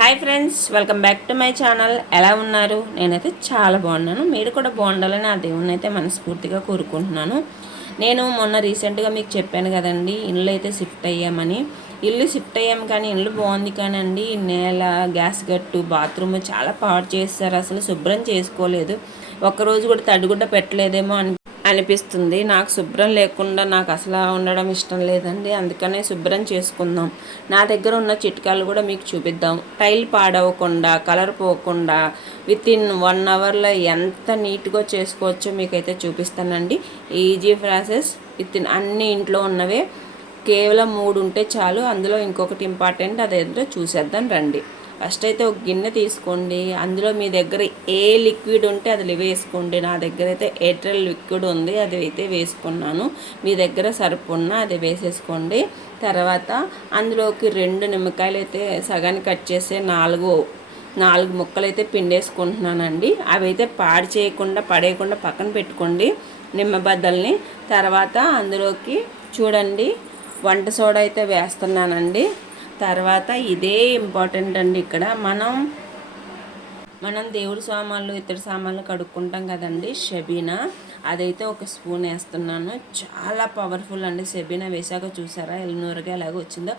Hi friends welcome back to my channel ఎలా ఉన్నారు? నేనైతే చాలా బాగున్నాను. మీరు కూడా బాగుండాలని ఆ దేవుని అయితే మనస్ఫూర్తిగా కోరుకుంటున్నాను. నేను మొన్న రీసెంట్గా మీకు చెప్పాను కదండి ఇల్లు అయితే షిఫ్ట్ అయ్యామని. ఇల్లు షిఫ్ట్ అయ్యాం కానీ ఇల్లు బాగుంది కానండి. నేల గ్యాస్ గట్టు బాత్రూమ్ చాలా పాడు చేస్తారు అసలు శుభ్రం చేసుకోలేదు. ఒక్కరోజు కూడా తడిగుడ్డ పెట్టలేదేమో అని అనిపిస్తుంది. నాకు శుభ్రం లేకుండా నాకు అసలు ఉండడం ఇష్టం లేదండి. అందుకనే శుభ్రం చేసుకుందాం. నా దగ్గర ఉన్న చిట్కాలు కూడా మీకు చూపిద్దాం. టైల్ పాడవకుండా కలర్ పోకుండా విత్ ఇన్ వన్ అవర్లో ఎంత నీట్గా చేసుకోవచ్చో మీకైతే చూపిస్తానండి. Easy process. విత్ ఇన్ అన్ని ఇంట్లో ఉన్నవే. కేవలం మూడు ఉంటే చాలు. అందులో ఇంకొకటి ఇంపార్టెంట్ అదేంటో చూసేద్దాం రండి. ఫస్ట్ అయితే ఒక గిన్నె తీసుకోండి. అందులో మీ దగ్గర ఏ లిక్విడ్ ఉంటే అది వేసుకోండి. నా దగ్గర అయితే ఎయిర్టెల్ లిక్విడ్ ఉంది. అది అయితే వేసుకున్నాను. మీ దగ్గర సరుపు ఉన్న అది వేసేసుకోండి. తర్వాత అందులోకి రెండు నిమ్మకాయలు అయితే సగానికి కట్ చేసే నాలుగు నాలుగు ముక్కలు అయితే పిండేసుకుంటున్నానండి. అవి అయితే పాడు చేయకుండా పడేయకుండా పక్కన పెట్టుకోండి నిమ్మబద్దల్ని తర్వాత అందులోకి చూడండి వంట సోడా అయితే వేస్తున్నానండి. తర్వాత ఇదే ఇంపార్టెంట్ అండి ఇక్కడ. మనం మనం దేవుడి సామాన్లు ఇతర సామాన్లు కడుక్కుంటాం కదండి షబీనా. అదైతే ఒక స్పూన్ వేస్తున్నాను. చాలా పవర్ఫుల్ అండి షబీనా. వేసాక చూసారా ఎల్నూరుగా ఎలాగ వచ్చిందో?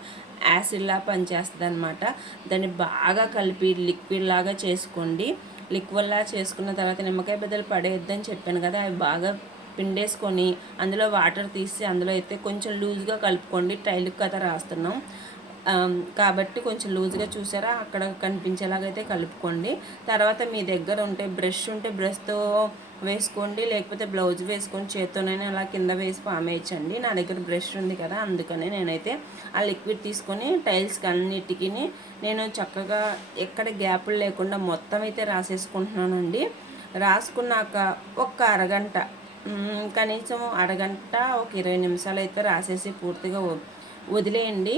యాసిడ్లా పనిచేస్తుంది అనమాట దాన్ని బాగా కలిపి లిక్విడ్ లాగా చేసుకోండి. లిక్విడ్లా చేసుకున్న తర్వాత నిమ్మకాయ బద్దలు పడేయద్దని చెప్పాను కదా అవి బాగా పిండేసుకొని అందులో వాటర్ తీసి అందులో అయితే కొంచెం లూజ్గా కలుపుకోండి. టైల్కి కథ రాస్తున్నాం. కాబట్టి కొంచెం లూజ్గా చూసారా? అక్కడ కనిపించేలాగైతే కలుపుకోండి. తర్వాత మీ దగ్గర ఉంటే బ్రష్ ఉంటే బ్రష్తో వేసుకోండి. లేకపోతే బ్లౌజ్ వేసుకొని చేత్తోనైనా అలా కింద వేసి పామేయచ్చండి. నా దగ్గర బ్రష్ ఉంది కదా అందుకనే నేనైతే ఆ లిక్విడ్ తీసుకొని టైల్స్కి అన్నిటికీ నేను చక్కగా ఎక్కడ గ్యాపులు లేకుండా మొత్తం అయితే రాసేసుకుంటున్నానండి. రాసుకున్నాక ఒక అరగంట కనీసం అరగంట ఒక ఇరవై నిమిషాలు అయితే రాసేసి పూర్తిగా వదిలేయండి.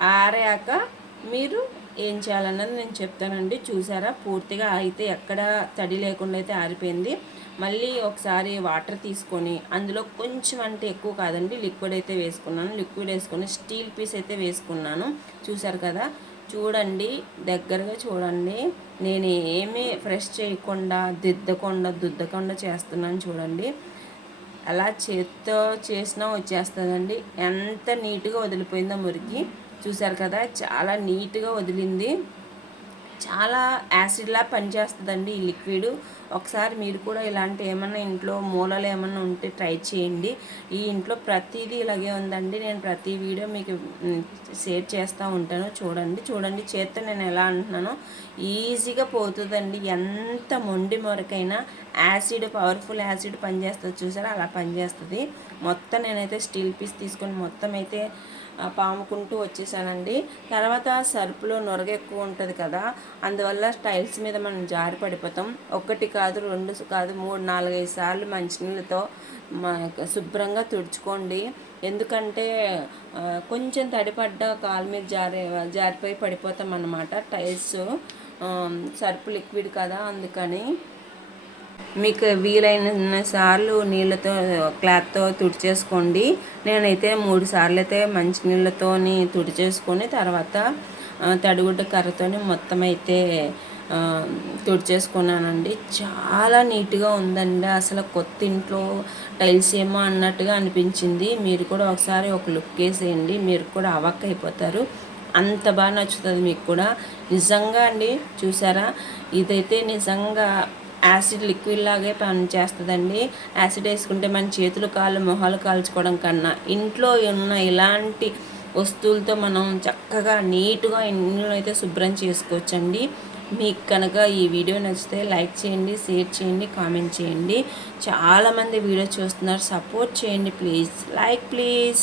ఆరాక మీరు ఏం చేయాలన్నది నేను చెప్తానండి. చూసారా? పూర్తిగా అయితే ఎక్కడ తడి లేకుండా అయితే ఆరిపోయింది. మళ్ళీ ఒకసారి వాటర్ తీసుకొని అందులో కొంచెం అంటే ఎక్కువ కాదండి లిక్విడ్ అయితే వేసుకున్నాను. లిక్విడ్ వేసుకొని స్టీల్ పీస్ అయితే వేసుకున్నాను. చూసారు కదా? చూడండి దగ్గరగా చూడండి. నేను ఏమీ ఫ్రెష్ చేయకుండా దిద్దకుండా దుద్దకుండా చేస్తున్నాను చూడండి. అలా చేత్తో చేసినా వచ్చేస్తుందండి. ఎంత నీట్గా వదిలిపోయిందో మురికి. చూశారు కదా చాలా నీట్గా వదిలింది. చాలా యాసిడ్లా పనిచేస్తుందండి ఈ లిక్విడ్. ఒకసారి మీరు కూడా ఇలాంటి ఏమన్నా ఇంట్లో మూలలు ఏమన్నా ఉంటే ట్రై చేయండి. ఈ ఇంట్లో ప్రతిదీ ఇలాగే ఉందండి. నేను ప్రతి వీడియో మీకు షేర్ చేస్తూ ఉంటాను. చూడండి చూడండి చేత్తో నేను ఎలా అంటున్నానో. ఈజీగా పోతుందండి. ఎంత మొండి మొరకైనా యాసిడ్ పవర్ఫుల్ యాసిడ్ పనిచేస్తుంది చూసారా? అలా పనిచేస్తుంది. మొత్తం నేనైతే స్టీల్ పీస్ తీసుకొని మొత్తం అయితే పాముకుంటూ వచ్చేసానండి. తర్వాత సర్పులో నొరగ ఎక్కువ ఉంటుంది కదా అందువల్ల టైల్స్ మీద మనం జారి పడిపోతాం. ఒకటి కాదు రెండు కాదు మూడు నాలుగైదు సార్లు మంచినీళ్ళతో శుభ్రంగా తుడుచుకోండి. ఎందుకంటే కొంచెం తడిపడ్డ కాలు మీద జారి జారిపోయి పడిపోతాం అన్నమాట టైల్స్. సర్పు లిక్విడ్ కదా అందుకని. మీకు వీలైన సార్లు నీళ్ళతో క్లాత్తో తుడిచేసుకోండి. నేనైతే మూడు సార్లు అయితే మంచి నీళ్ళతోని తుడిచేసుకొని తర్వాత తడిగుడ్డ కర్రతోని మొత్తం అయితే తుడిచేసుకున్నానండి. చాలా నీట్గా ఉందండి. అసలు కొత్త ఇంట్లో టైల్స్ ఏమో అన్నట్టుగా అనిపించింది. మీరు కూడా ఒకసారి ఒక లుక్ వేసేయండి. మీరు కూడా అవక్ అయిపోతారు. అంత బాగా నచ్చుతుంది మీకు కూడా. నిజంగా అండి చూసారా? ఇదైతే నిజంగా యాసిడ్ లిక్విడ్ లాగే పనిచేస్తుందండి. యాసిడ్ వేసుకుంటే మన చేతులు కాళ్ళు మొహాలు కాల్చుకోవడం కన్నా ఇంట్లో ఉన్న ఇలాంటి వస్తువులతో మనం చక్కగా నీట్గా ఇంట్లో అయితే శుభ్రం చేసుకోవచ్చండి. మీకు కనుక ఈ వీడియో నచ్చితే లైక్ చేయండి షేర్ చేయండి కామెంట్ చేయండి. చాలామంది వీడియో చూస్తున్నారు. సపోర్ట్ చేయండి ప్లీజ్. Like please.